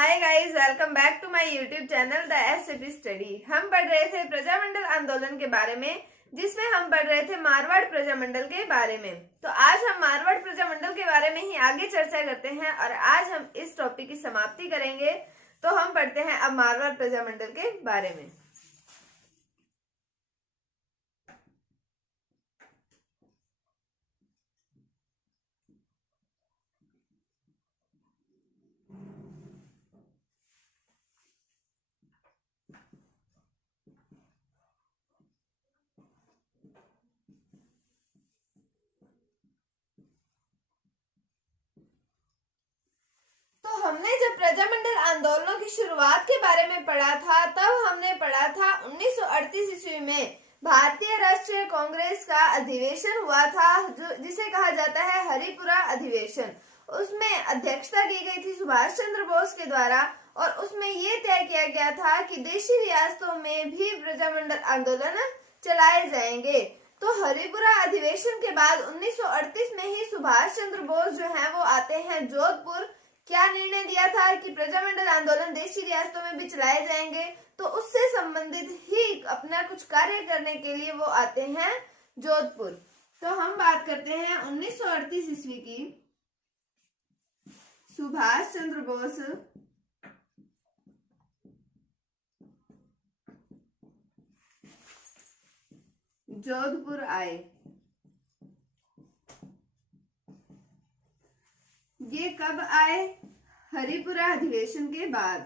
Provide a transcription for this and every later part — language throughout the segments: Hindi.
Hi guys, welcome back to my YouTube channel the SCP study. हम पढ़ रहे थे प्रजामंडल आंदोलन के बारे में, जिसमें हम पढ़ रहे थे मारवाड़ प्रजामंडल के बारे में। तो आज हम मारवाड़ प्रजामंडल के बारे में ही आगे चर्चा करते हैं और आज हम इस टॉपिक की समाप्ति करेंगे। तो हम पढ़ते हैं अब मारवाड़ प्रजामंडल के बारे में। हमने जब प्रजामंडल आंदोलनों की शुरुआत के बारे में पढ़ा था, तब हमने पढ़ा था 1938 ईस्वी में भारतीय राष्ट्रीय कांग्रेस का अधिवेशन हुआ था, जिसे कहा जाता है हरिपुरा अधिवेशन। उसमें अध्यक्षता की गई थी सुभाष चंद्र बोस के द्वारा और उसमें ये तय किया गया था कि देशी रियासतों में भी प्रजामंडल आंदोलन चलाए जाएंगे। तो हरिपुरा अधिवेशन के बाद 1938 में ही सुभाष चंद्र बोस जो है वो आते हैं जोधपुर। क्या निर्णय दिया था कि प्रजामंडल आंदोलन देशी रियासतों में भी चलाए जाएंगे, तो उससे संबंधित ही अपना कुछ कार्य करने के लिए वो आते हैं जोधपुर। तो हम बात करते हैं 1938 ईस्वी की। सुभाष चंद्र बोस जोधपुर आए। ये कब आए? हरिपुरा अधिवेशन के बाद।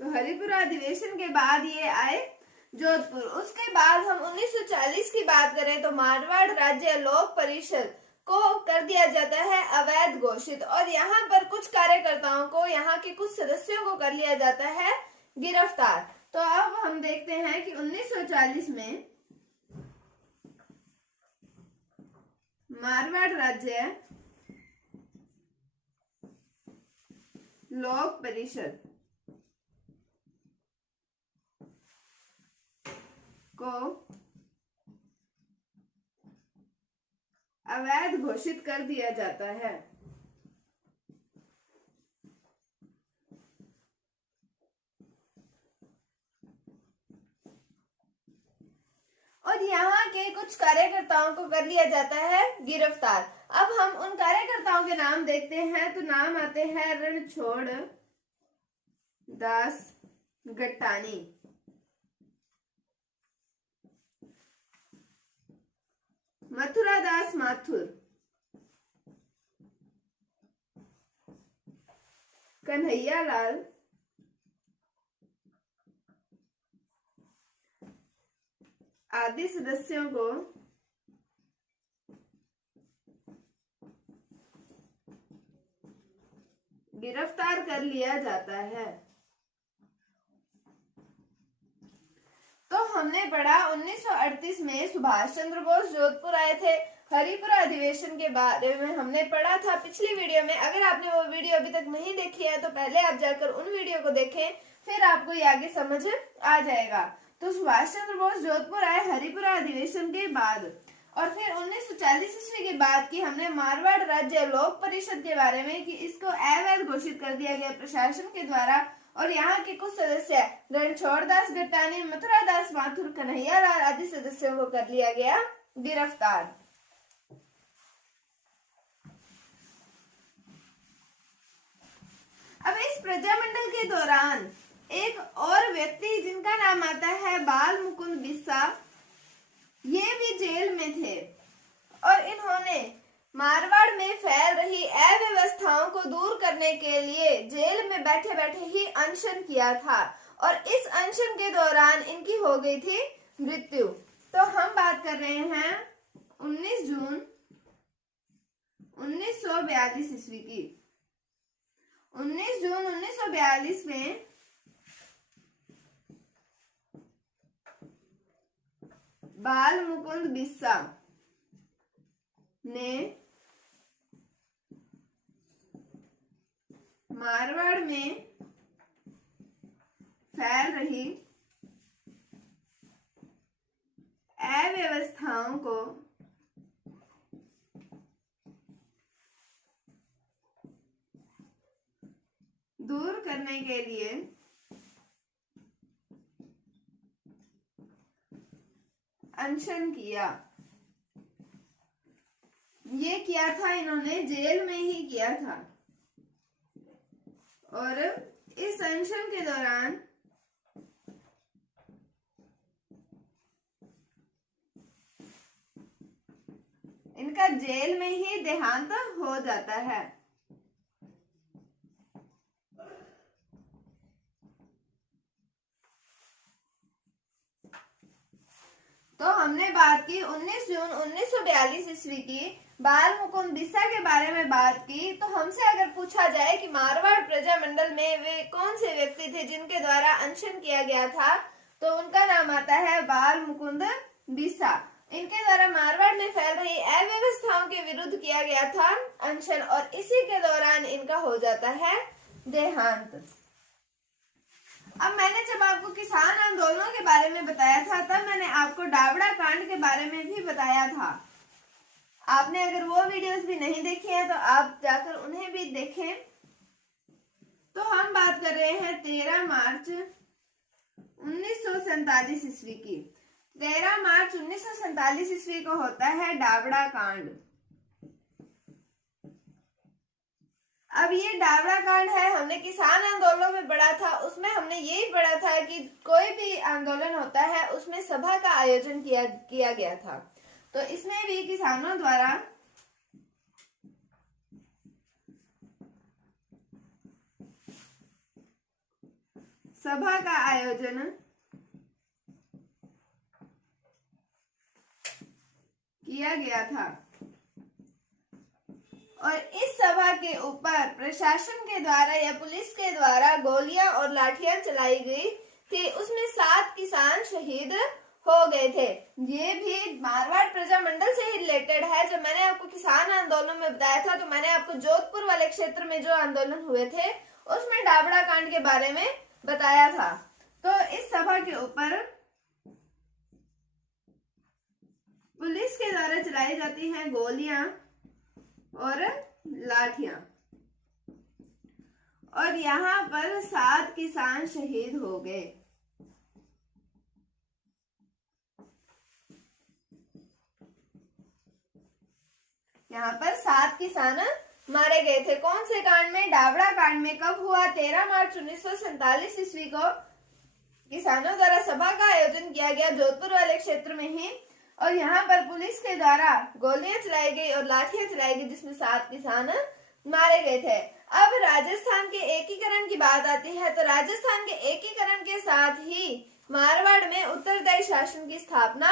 तो हरिपुरा अधिवेशन के बाद ये आए जोधपुर। उसके बाद हम 1940 की बात करें तो मारवाड़ राज्य लोक परिषद को कर दिया जाता है अवैध घोषित और यहाँ पर कुछ कार्यकर्ताओं को, यहाँ के कुछ सदस्यों को कर लिया जाता है गिरफ्तार। तो अब हम देखते हैं कि 1940 में मारवाड़ राज्य लोक परिषद को अवैध घोषित कर दिया जाता है। और यहाँ के कुछ कार्यकर्ताओं को कर लिया जाता है गिरफ्तार। अब हम उन कार्यकर्ताओं के नाम देखते हैं। तो नाम आते हैं रणछोड़ दास गट्टानी, मथुरा दास माथुर, कन्हैया लाल, आदि सदस्यों को गिरफ्तार कर लिया जाता है। तो हमने पढ़ा 1938 में सुभाष चंद्र बोस जोधपुर आए थे। हरिपुरा अधिवेशन के बारे में हमने पढ़ा था पिछली वीडियो में। अगर आपने वो वीडियो अभी तक नहीं देखी है तो पहले आप जाकर उन वीडियो को देखें, फिर आपको ये आगे समझ आ जाएगा। तो सुभाष चंद्र बोस जोधपुर आए हरिपुरा अधिवेशन के बाद। और फिर 1940 ईस्वी की बात की हमने मारवाड़ राज्य लोक परिषद के बारे में कि इसको अवैध घोषित कर दिया गया प्रशासन के द्वारा और यहाँ के कुछ सदस्य रणछोड़ दास गट्टानी, मथुरा दास माथुर, कन्हैया लाल आदि सदस्यों को कर लिया गया गिरफ्तार। अब इस प्रजामंडल के दौरान एक और व्यक्ति जिनका नाम आता है बाल मुकुंद बिस्सा, ये भी जेल में थे और इन्होंने मारवाड़ में फैल रही अव्यवस्थाओं को दूर करने के लिए जेल में बैठे बैठे ही अनशन किया था और इस अनशन के दौरान इनकी हो गई थी मृत्यु। तो हम बात कर रहे हैं 19 जून 1942 ईस्वी की। 19 जून 1942 में बाल मुकुंद बिस्सा ने मारवाड़ में फैल रही अव्यवस्थाओं को दूर करने के लिए अनशन किया। ये किया था इन्होंने जेल में ही किया था और इस अनशन के दौरान इनका जेल में ही देहांत हो जाता है। तो हमने बात की 19 जून 1942 ईस्वी की बाल मुकुंद बिस्सा के बारे में बात की। तो हमसे अगर पूछा जाए कि मारवाड़ प्रजामंडल में वे कौन से व्यक्ति थे जिनके द्वारा अनशन किया गया था, तो उनका नाम आता है बाल मुकुंद बिस्सा। इनके द्वारा मारवाड़ में फैल रही अव्यवस्थाओं के विरुद्ध किया गया था अनशन और इसी के दौरान इनका हो जाता है देहांत। अब मैंने जब आपको किसान आंदोलनों के बारे में बताया था तब मैंने आपको डावड़ा कांड के बारे में भी बताया था। आपने अगर वो वीडियोस भी नहीं देखी है तो आप जाकर उन्हें भी देखें। तो हम बात कर रहे हैं 13 मार्च 1947 ईस्वी की। 13 मार्च 1947 ईस्वी को होता है डावड़ा कांड। अब ये डावड़ा कांड है, हमने किसान आंदोलनों में पढ़ा था, उसमें हमने यही पढ़ा था कि कोई भी आंदोलन होता है उसमें सभा का आयोजन किया गया था। तो इसमें भी किसानों द्वारा सभा का आयोजन किया गया था और इस सभा के ऊपर प्रशासन के द्वारा या पुलिस के द्वारा गोलियां और लाठियां चलाई गई थी। उसमें 7 किसान शहीद हो गए थे। ये भी मारवाड़ प्रजामंडल से ही रिलेटेड है। जब मैंने आपको किसान आंदोलन में बताया था तो मैंने आपको जोधपुर वाले क्षेत्र में जो आंदोलन हुए थे उसमें डावड़ा कांड के बारे में बताया था। तो इस सभा के ऊपर पुलिस के द्वारा चलाई जाती हैं गोलियां और लाठियां और यहाँ पर 7 किसान शहीद हो गए। यहाँ पर 7 किसान मारे गए थे। कौन से कांड में? डावड़ा कांड में। कब हुआ? 13 मार्च 1947 ईस्वी को किसानों द्वारा सभा का आयोजन किया गया जोधपुर वाले क्षेत्र में ही और यहाँ पर पुलिस के द्वारा गोलियां चलाई गई और लाठियां चलाई गई जिसमें 7 किसान मारे गए थे। अब राजस्थान के एकीकरण की बात आती है तो राजस्थान के एकीकरण के साथ ही मारवाड़ में उत्तरदायी शासन की स्थापना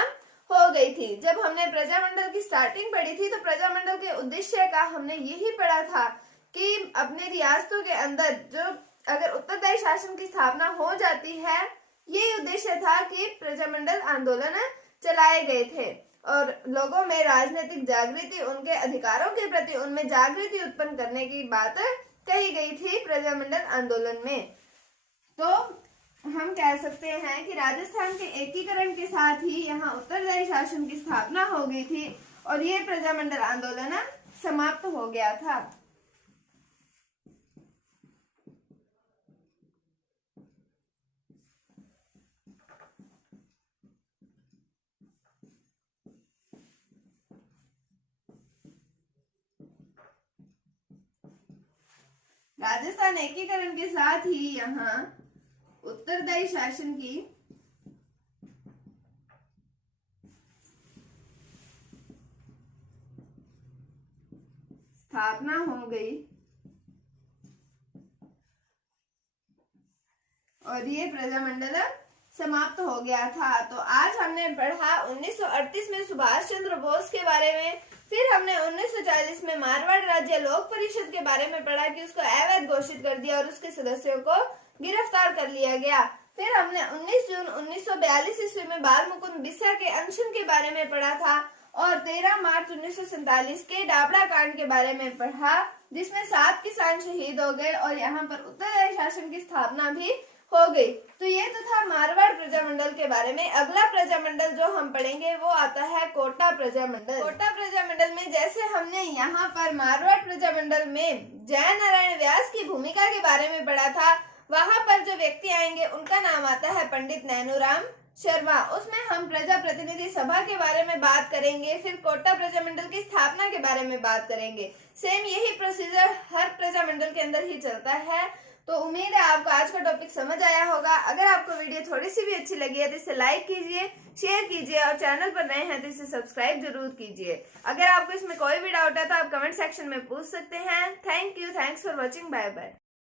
हो गई थी। जब हमने प्रजामंडल की स्टार्टिंग पढ़ी थी तो प्रजामंडल के उद्देश्य का हमने यही पढ़ा था कि अपने रियासतों के अंदर जो अगर उत्तरदायी शासन की स्थापना हो जाती है, यही उद्देश्य था कि प्रजामंडल आंदोलन चलाए गए थे और लोगों में राजनीतिक जागृति, उनके अधिकारों के प्रति उनमें जागृति उत्पन्न करने की बात कही गई थी प्रजामंडल आंदोलन में। तो हम कह सकते हैं कि राजस्थान के एकीकरण के साथ ही यहाँ उत्तरदायी शासन की स्थापना हो गई थी और ये प्रजामंडल आंदोलन समाप्त हो गया था। राजस्थान एकीकरण के साथ ही यहाँ उत्तरदायी शासन की स्थापना हो गई और ये प्रजामंडल समाप्त हो गया था। तो आज हमने पढ़ा 1938 में सुभाष चंद्र बोस के बारे में, फिर हमने 1940 में मारवाड़ राज्य लोक परिषद के बारे में पढ़ा कि उसको अवैध घोषित कर दिया और उसके सदस्यों को गिरफ्तार कर लिया गया। फिर हमने 19 जून 1942 ईस्वी में बाल मुकुंद बिस्सा के अनशन के बारे में पढ़ा था और 13 मार्च 1947 के डावड़ा कांड के बारे में पढ़ा जिसमें 7 किसान शहीद हो गए और यहाँ पर उत्तरदायी शासन की स्थापना भी हो गई। तो ये तो था मारवाड़ प्रजामंडल के बारे में। अगला प्रजामंडल जो हम पढ़ेंगे वो आता है कोटा प्रजामंडल। कोटा प्रजामंडल में जैसे हमने यहाँ पर मारवाड़ प्रजामंडल में जयनारायण व्यास की भूमिका के बारे में पढ़ा था, वहां पर जो व्यक्ति आएंगे उनका नाम आता है पंडित नैनूराम शर्मा। उसमें हम प्रजा प्रतिनिधि सभा के बारे में बात करेंगे, फिर कोटा प्रजामंडल की स्थापना के बारे में बात करेंगे। सेम यही प्रोसीजर हर प्रजामंडल के अंदर ही चलता है। तो उम्मीद है आपको आज का टॉपिक समझ आया होगा। अगर आपको वीडियो थोड़ी सी भी अच्छी लगी है तो इसे लाइक कीजिए, शेयर कीजिए और चैनल पर नए हैं तो इसे सब्सक्राइब जरूर कीजिए। अगर आपको इसमें कोई भी डाउट है तो आप कमेंट सेक्शन में पूछ सकते हैं। Thank you, thanks for watching, bye bye.